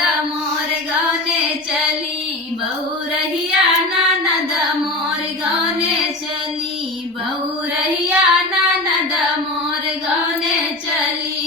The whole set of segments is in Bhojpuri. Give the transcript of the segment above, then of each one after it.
ननद मोर गौने चली बहुरहिया ननद मोर गौने चली बहुरहिया ननद मोर गौने चली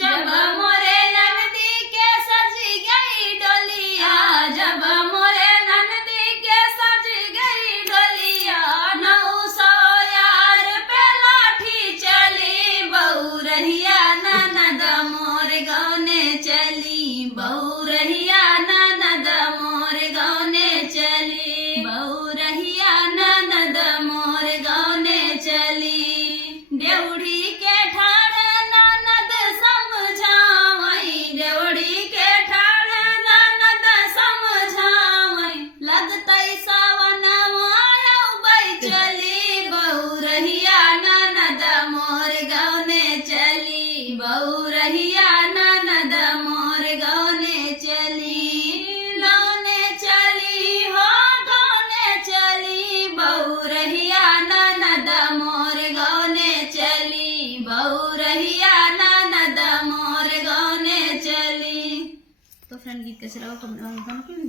जब मोरे ननदी के सजी गई डोलिया जब मोरे ननदी के सजी गई डोलिया 900 यार पे लाठी चली बहुरहिया ननद मोर गौने चली बहुरहिया ननद मोर गौने चली बहुरहिया ननद मोर गौने चली देवड़ी के ठाड़ ननद समझावई देवड़ी के ठाड़ ननद समझावई लगतई सावन आयौ चली बहुरहिया ननद मोर गौने चली बहुरहिया ननद मोर गौने चली गौने चली हो गौने चली बहुरहिया ननद मोर गौने चली बहुरहिया ननद मोर गौने चली। तो फ्रेंड गीत कैसे लगा कमेंट में